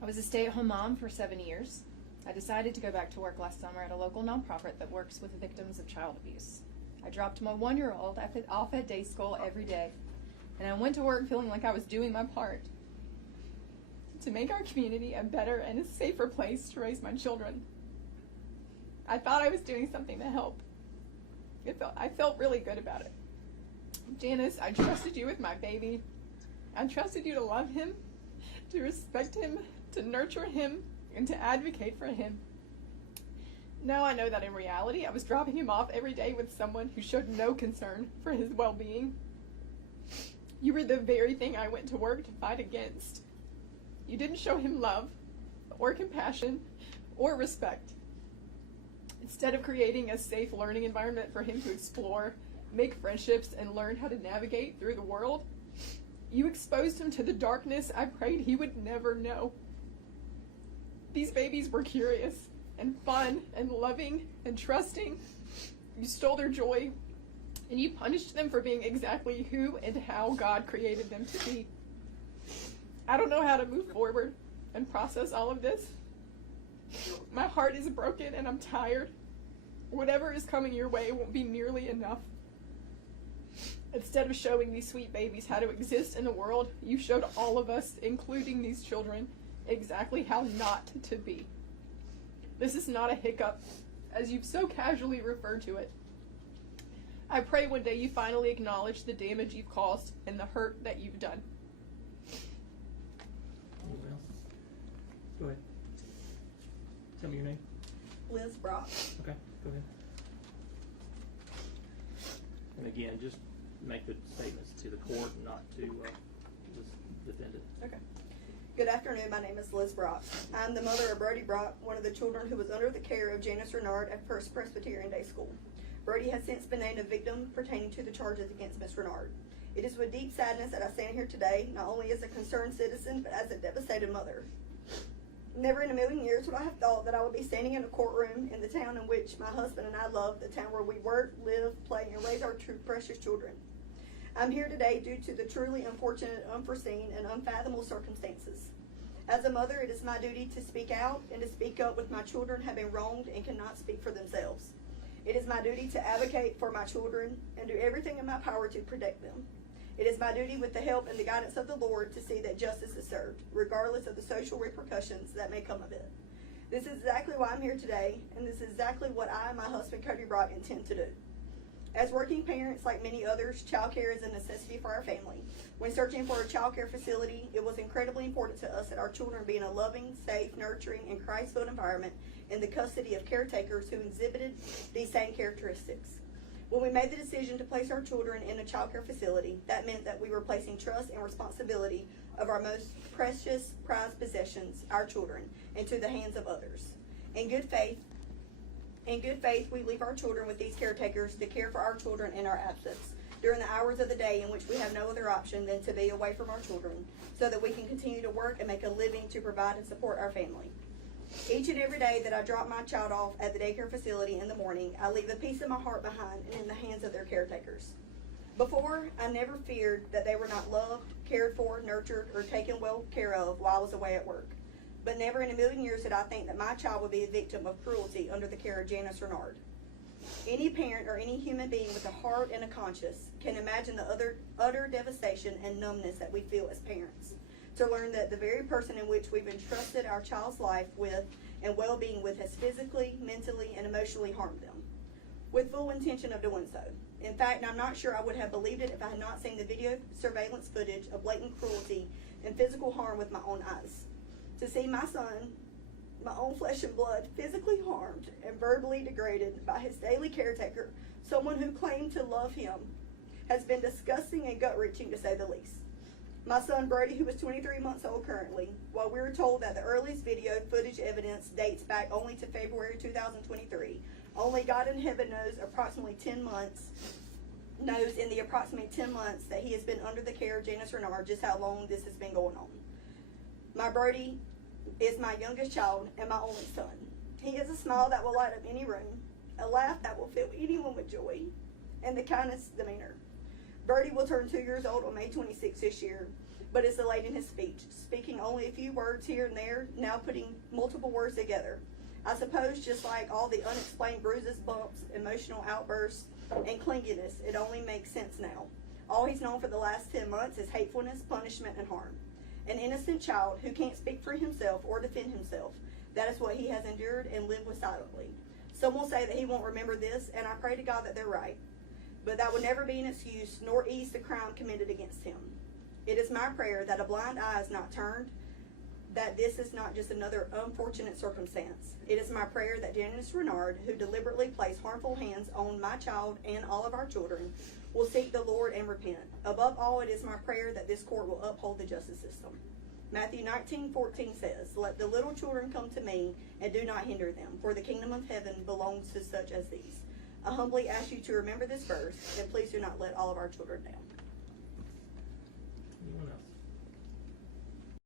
I was a stay-at-home mom for 7 years. I decided to go back to work last summer at a local nonprofit that works with victims of child abuse. I dropped my 1-year-old off at day school every day, and I went to work feeling like I was doing my part to make our community a better and a safer place to raise my children. I thought I was doing something to help. I felt really good about it. Janice, I trusted you with my baby. I trusted you to love him, to respect him, to nurture him, and to advocate for him. Now I know that in reality, I was dropping him off every day with someone who showed no concern for his well-being. You were the very thing I went to work to fight against. You didn't show him love, or compassion, or respect. Instead of creating a safe learning environment for him to explore, make friendships, and learn how to navigate through the world, you exposed him to the darkness I prayed he would never know. These babies were curious, and fun, and loving, and trusting. You stole their joy, and you punished them for being exactly who and how God created them to be. I don't know how to move forward and process all of this. My heart is broken and I'm tired. Whatever is coming your way won't be nearly enough. Instead of showing these sweet babies how to exist in the world, you showed all of us, including these children, exactly how not to be. This is not a hiccup, as you've so casually referred to it. I pray one day you finally acknowledge the damage you've caused and the hurt that you've done. Anyone else? Go ahead. Tell me your name. Liz Brock. Okay, go ahead. And again, just make the statements to the court, not to the defendant. Okay. Good afternoon. My name is Liz Brock. I'm the mother of Brody Brock, one of the children who was under the care of Janice Ruinard at First Presbyterian Day School. Brody has since been named a victim pertaining to the charges against Ms. Ruinard. It is with deep sadness that I stand here today, not only as a concerned citizen, but as a devastated mother. Never in a million years would I have thought that I would be standing in a courtroom in the town in which my husband and I love, the town where we work, live, play, and raise our true precious children. I'm here today due to the truly unfortunate, unforeseen, and unfathomable circumstances. As a mother, it is my duty to speak out and to speak up when my children have been wronged and cannot speak for themselves. It is my duty to advocate for my children and do everything in my power to protect them. It is my duty, with the help and the guidance of the Lord, to see that justice is served, regardless of the social repercussions that may come of it. This is exactly why I'm here today, and this is exactly what I and my husband, Cody Brock, intend to do. As working parents, like many others, childcare is a necessity for our family. When searching for a childcare facility, it was incredibly important to us that our children be in a loving, safe, nurturing, and Christ-filled environment in the custody of caretakers who exhibited these same characteristics. When we made the decision to place our children in a childcare facility, that meant that we were placing trust and responsibility of our most precious, prized possessions, our children, into the hands of others. In good faith, we leave our children with these caretakers to care for our children in our absence during the hours of the day in which we have no other option than to be away from our children, so that we can continue to work and make a living to provide and support our family. Each and every day that I drop my child off at the daycare facility in the morning, I leave a piece of my heart behind and in the hands of their caretakers. Before, I never feared that they were not loved, cared for, nurtured, or taken well care of while I was away at work. But never in a million years did I think that my child would be a victim of cruelty under the care of Janice Ruinard. Any parent or any human being with a heart and a conscience can imagine the utter devastation and numbness that we feel as parents, to learn that the very person in which we've entrusted our child's life with and well-being with has physically, mentally, and emotionally harmed them, with full intention of doing so. In fact, I'm not sure I would have believed it if I had not seen the video surveillance footage of blatant cruelty and physical harm with my own eyes. To see my son, my own flesh and blood, physically harmed and verbally degraded by his daily caretaker, someone who claimed to love him, has been disgusting and gut-wrenching, to say the least. My son Brody, who is 23 months old currently, while we were told that the earliest video footage evidence dates back only to February 2023, only God in heaven knows in the approximately 10 months that he has been under the care of Janice Ruinard, just how long this has been going on. My Brody is my youngest child and my only son. He has a smile that will light up any room, a laugh that will fill anyone with joy, and the kindest demeanor. Brody will turn 2 years old on May 26 this year. but is delayed in his speech, speaking only a few words here and there, now putting multiple words together. I suppose just like all the unexplained bruises, bumps, emotional outbursts, and clinginess, it only makes sense now. All he's known for the last 10 months is hatefulness, punishment, and harm. An innocent child who can't speak for himself or defend himself. That is what he has endured and lived with silently. Some will say that he won't remember this, and I pray to God that they're right. But that would never be an excuse nor ease the crime committed against him. It is my prayer that a blind eye is not turned, that this is not just another unfortunate circumstance. It is my prayer that Janice Ruinard, who deliberately placed harmful hands on my child and all of our children, will seek the Lord and repent. Above all, it is my prayer that this court will uphold the justice system. Matthew 19:14 says, "Let the little children come to me, and do not hinder them, for the kingdom of heaven belongs to such as these." I humbly ask you to remember this verse, and please do not let all of our children down.